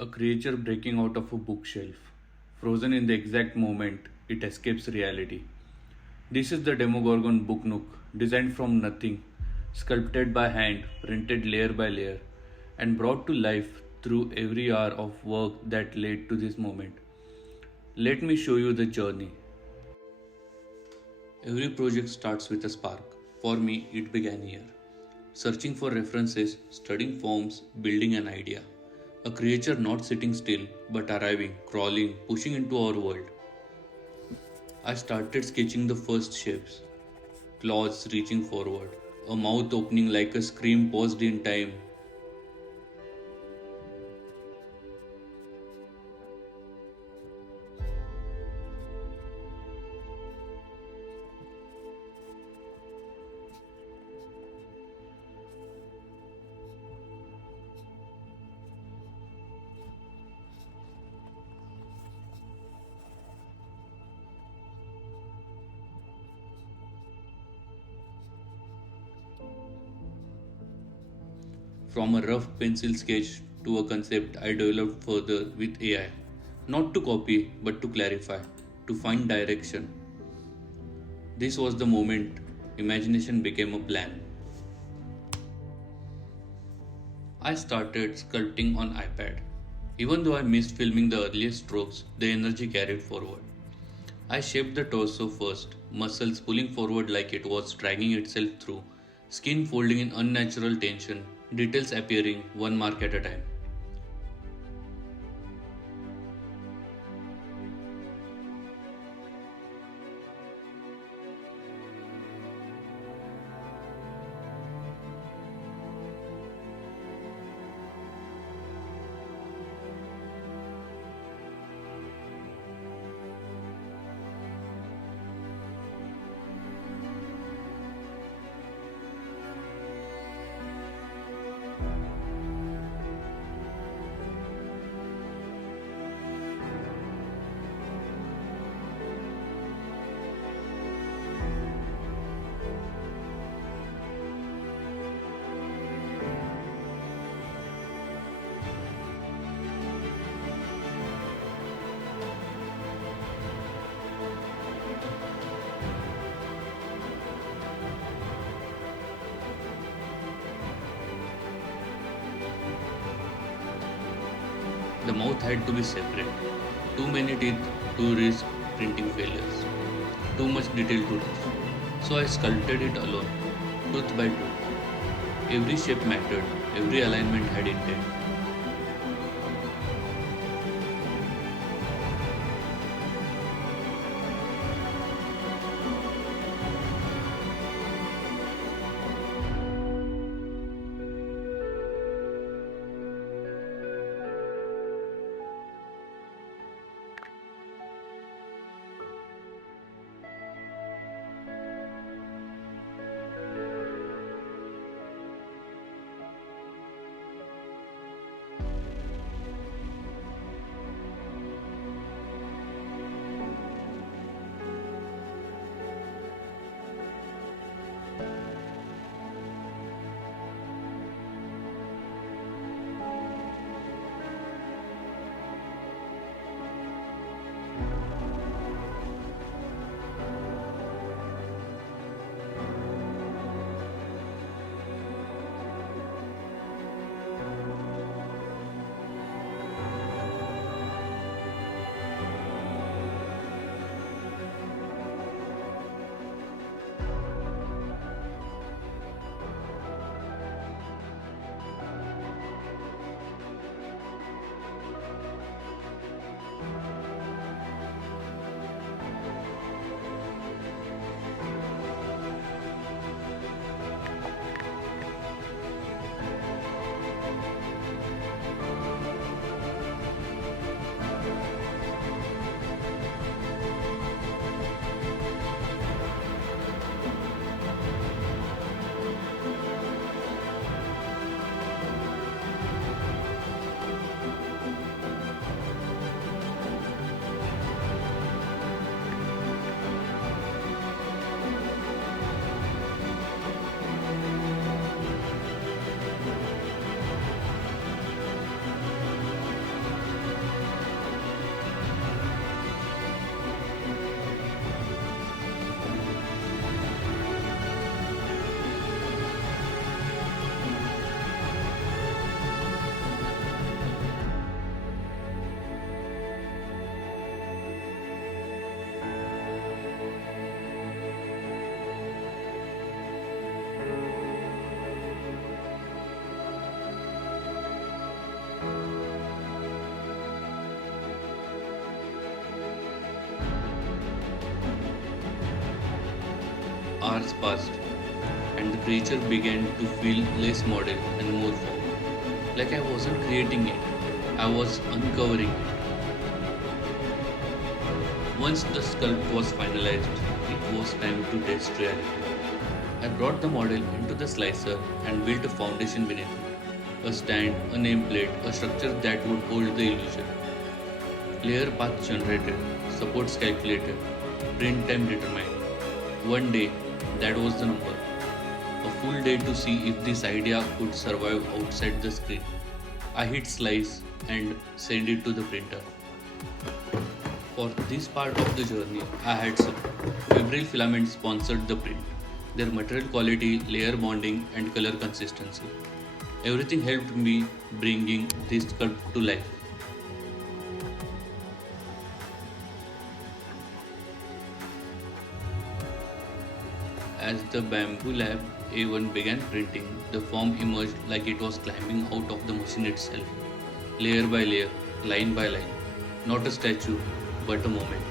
A creature breaking out of a bookshelf, frozen in the exact moment it escapes reality. This is the Demogorgon book nook, designed from nothing, sculpted by hand, printed layer by layer, and brought to life through every hour of work that led to this moment. Let me show you the journey. Every project starts with a spark. For me, it began here. Searching for references, studying forms, building an idea. A creature not sitting still, but arriving, crawling, pushing into our world. I started sketching the first shapes. Claws reaching forward, a mouth opening like a scream paused in time. From a rough pencil sketch to a concept I developed further with AI. Not to copy, but to clarify, to find direction. This was the moment imagination became a plan. I started sculpting on iPad. Even though I missed filming the earliest strokes, the energy carried forward. I shaped the torso first, muscles pulling forward like it was dragging itself through, skin folding in unnatural tension, details appearing one mark at a time. The mouth had to be separate. Too many teeth to risk printing failures. Too much detail to rush. So I sculpted it alone, tooth by tooth. Every shape mattered, every alignment had intent. hours passed, and the creature began to feel less model and more form. Like I wasn't creating it, I was uncovering it. Once the sculpt was finalized, it was time to test reality. I brought the model into the slicer and built a foundation beneath it. A stand, a nameplate, a structure that would hold the illusion. Layer path generated, supports calculated, print time determined. One day, that was the number. A full day to see if this idea could survive outside the screen. I hit slice and send it to the printer. For this part of the journey, I had some. Febrile Filament sponsored the print. Their material quality, layer bonding, and color consistency. Everything helped me bringing this sculpt to life. As the Bamboo Lab A1 began printing, the form emerged like it was climbing out of the machine itself, layer by layer, line by line. Not a statue, but a moment.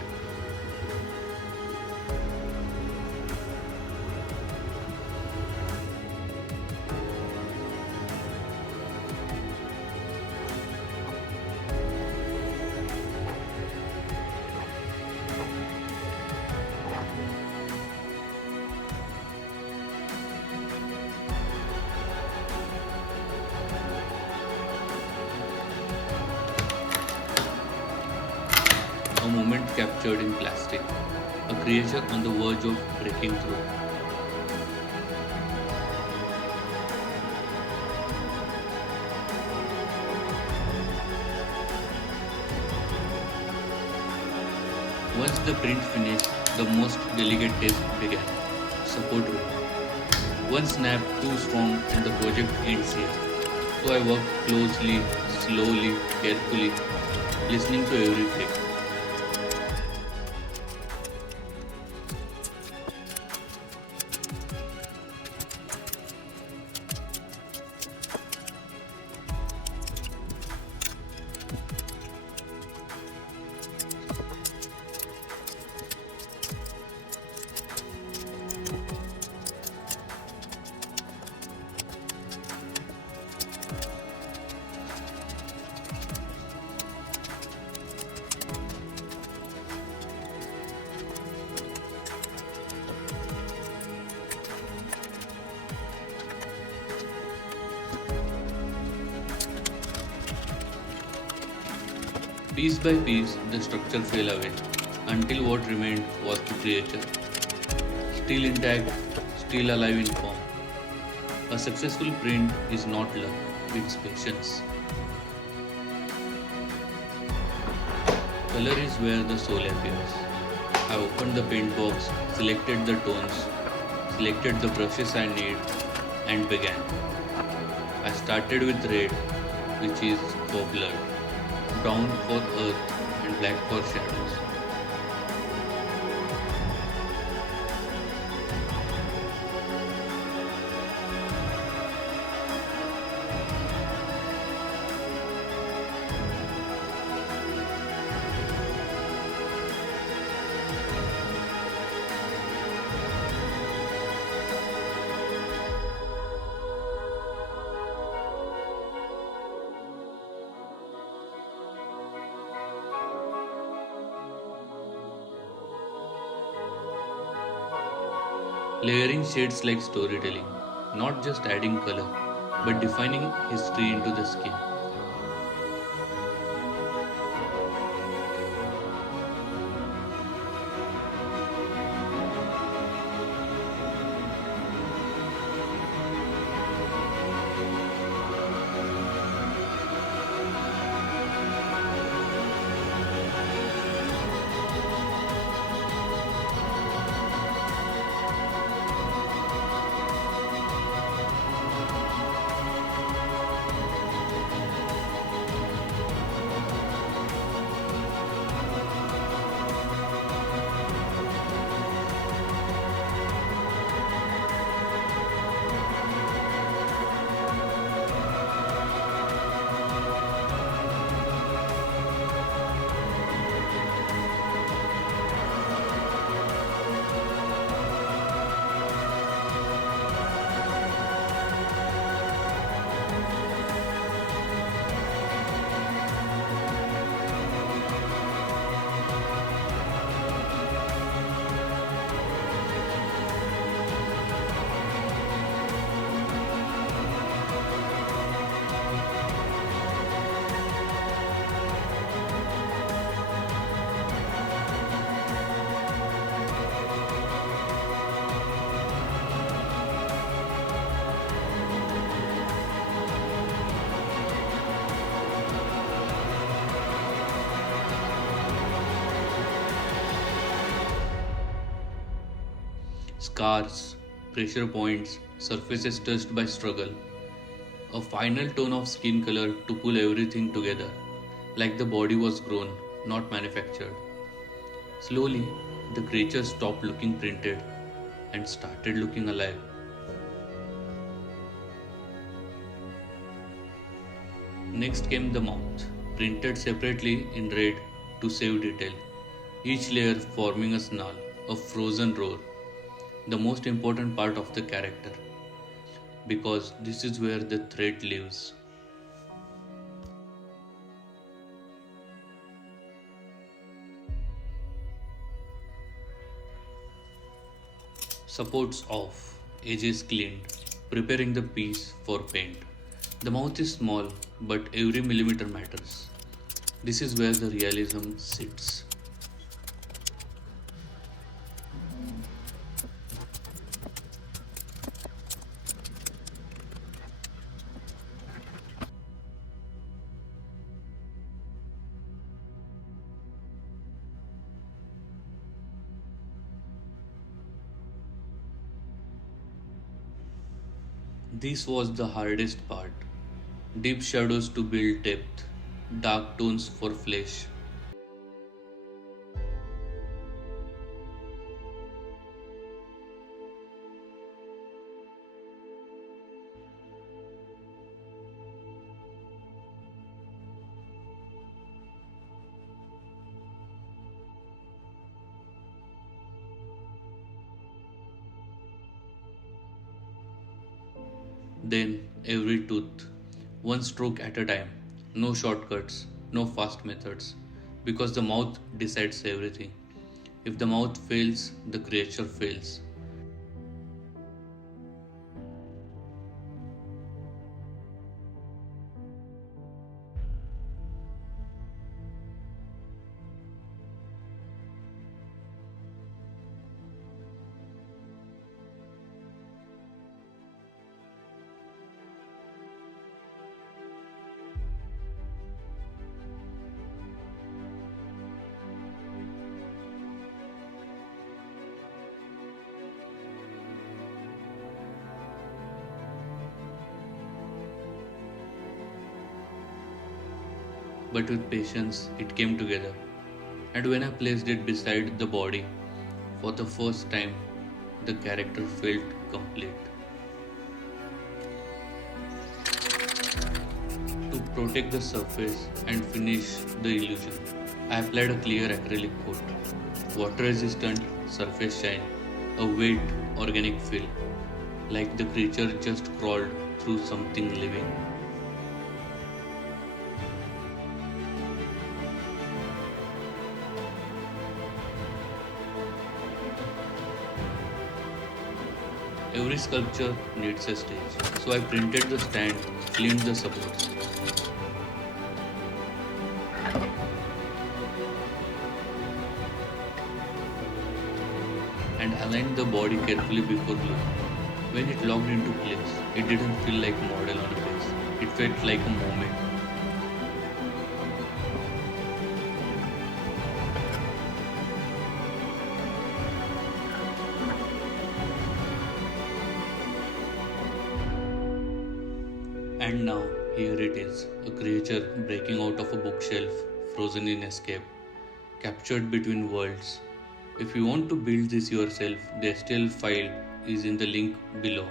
A moment captured in plastic, a creature on the verge of breaking through. Once the print finished, the most delicate task began. Support room. One snap too strong and the project ends here. So I worked closely, slowly, carefully, listening to every click. Piece by piece, the structure fell away, until what remained was the creature. Still intact, still alive in form. A successful print is not luck, it's patience. Color is where the soul appears. I opened the paint box, selected the tones, selected the brushes I need, and began. I started with red, which is for blood, brown for earth, and black for shadows. Layering shades like storytelling, not just adding color, but defining history into the skin. scars, pressure points, surfaces touched by struggle. A final tone of skin color to pull everything together, like the body was grown, not manufactured. Slowly, the creature stopped looking printed and started looking alive. Next came the mouth, printed separately in red to save detail, each layer forming a snarl, a frozen roar, the most important part of the character, because this is where the threat lives. Supports off, edges cleaned, preparing the piece for paint. The mouth is small, but every millimeter matters. This is where the realism sits. This was the hardest part. Deep shadows to build depth, dark tones for flesh. Then every tooth, one stroke at a time. No shortcuts, no fast methods, because the mouth decides everything. If the mouth fails, the creature fails. But with patience, it came together. And when I placed it beside the body, for the first time, the character felt complete. To protect the surface and finish the illusion, I applied a clear acrylic coat, water resistant, surface shine, a wet, organic feel, like the creature just crawled through something living. Every sculpture needs a stage, so I printed the stand, cleaned the supports, and aligned the body carefully before gluing. When it locked into place, it didn't feel like a model on a base. It felt like a moment. And now, here it is, a creature breaking out of a bookshelf, frozen in escape, captured between worlds. If you want to build this yourself, the STL file is in the link below.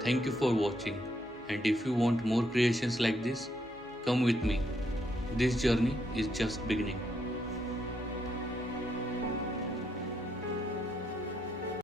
Thank you for watching, and if you want more creations like this, come with me. This journey is just beginning.